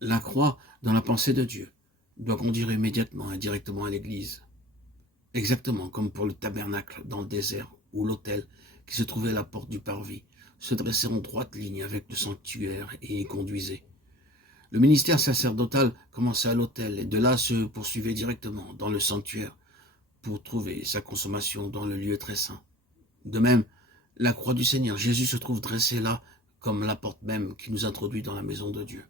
La croix, dans la pensée de Dieu, doit conduire immédiatement et directement à l'église. Exactement comme pour le tabernacle dans le désert, ou l'autel qui se trouvait à la porte du parvis, se dressait en droite ligne avec le sanctuaire et y conduisait. Le ministère sacerdotal commençait à l'autel et de là se poursuivait directement dans le sanctuaire pour trouver sa consommation dans le lieu très saint. De même, la croix du Seigneur Jésus se trouve dressée là comme la porte même qui nous introduit dans la maison de Dieu.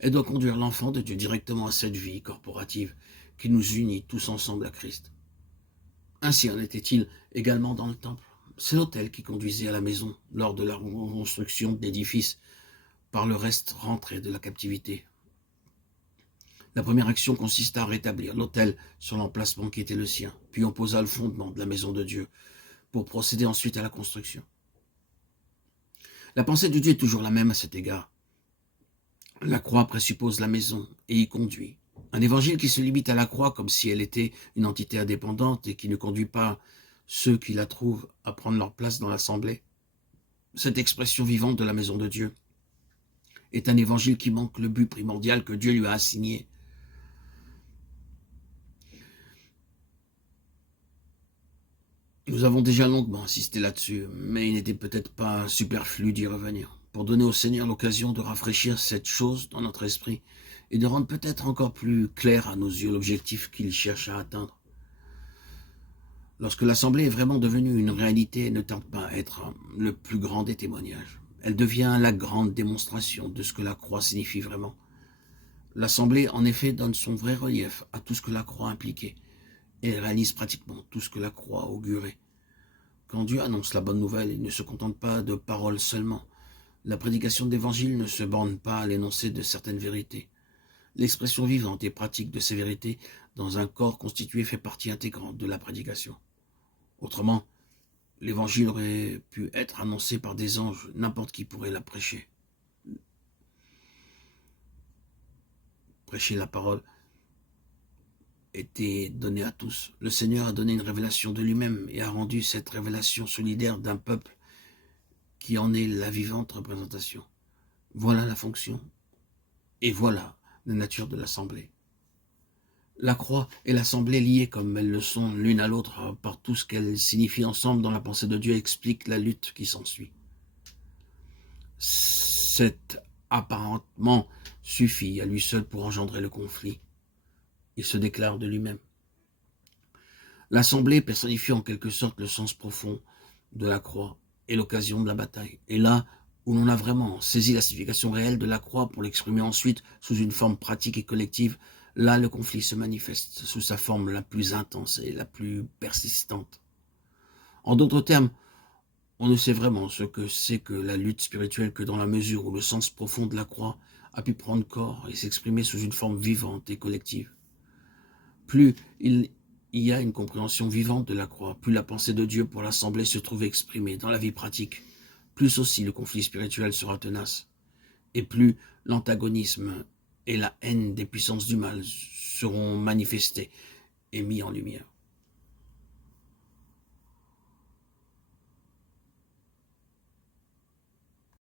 Elle doit conduire l'enfant de Dieu directement à cette vie corporative qui nous unit tous ensemble à Christ. Ainsi en était-il également dans le temple. C'est l'autel qui conduisait à la maison lors de la reconstruction de l'édifice par le reste rentré de la captivité. La première action consista à rétablir l'autel sur l'emplacement qui était le sien, puis on posa le fondement de la maison de Dieu pour procéder ensuite à la construction. La pensée de Dieu est toujours la même à cet égard. La croix présuppose la maison et y conduit. Un évangile qui se limite à la croix comme si elle était une entité indépendante et qui ne conduit pas ceux qui la trouvent à prendre leur place dans l'assemblée. Cette expression vivante de la maison de Dieu est un évangile qui manque le but primordial que Dieu lui a assigné. Nous avons déjà longuement insisté là-dessus, mais il n'était peut-être pas superflu d'y revenir, pour donner au Seigneur l'occasion de rafraîchir cette chose dans notre esprit et de rendre peut-être encore plus clair à nos yeux l'objectif qu'il cherche à atteindre. Lorsque l'Assemblée est vraiment devenue une réalité, elle ne tarde pas à être le plus grand des témoignages. Elle devient la grande démonstration de ce que la croix signifie vraiment. L'Assemblée, en effet, donne son vrai relief à tout ce que la croix impliquait, et elle réalise pratiquement tout ce que la croix augurait. Quand Dieu annonce la bonne nouvelle, il ne se contente pas de paroles seulement. La prédication de l'Évangile ne se borne pas à l'énoncé de certaines vérités. L'expression vivante et pratique de ces vérités dans un corps constitué fait partie intégrante de la prédication. Autrement, l'Évangile aurait pu être annoncé par des anges, n'importe qui pourrait la prêcher. Prêcher la parole était donné à tous. Le Seigneur a donné une révélation de lui-même et a rendu cette révélation solidaire d'un peuple qui en est la vivante représentation. Voilà la fonction et voilà la nature de l'Assemblée. La croix et l'Assemblée liées comme elles le sont l'une à l'autre par tout ce qu'elles signifient ensemble dans la pensée de Dieu explique la lutte qui s'ensuit. Cet apparentement suffit à lui seul pour engendrer le conflit. Il se déclare de lui-même. L'Assemblée personnifie en quelque sorte le sens profond de la croix et l'occasion de la bataille. Et là où l'on a vraiment saisi la signification réelle de la croix pour l'exprimer ensuite sous une forme pratique et collective, là le conflit se manifeste sous sa forme la plus intense et la plus persistante. En d'autres termes, on ne sait vraiment ce que c'est que la lutte spirituelle que dans la mesure où le sens profond de la croix a pu prendre corps et s'exprimer sous une forme vivante et collective. Plus il y a une compréhension vivante de la croix, plus la pensée de Dieu pour l'Assemblée se trouve exprimée dans la vie pratique, plus aussi le conflit spirituel sera tenace, et plus l'antagonisme et la haine des puissances du mal seront manifestés et mis en lumière.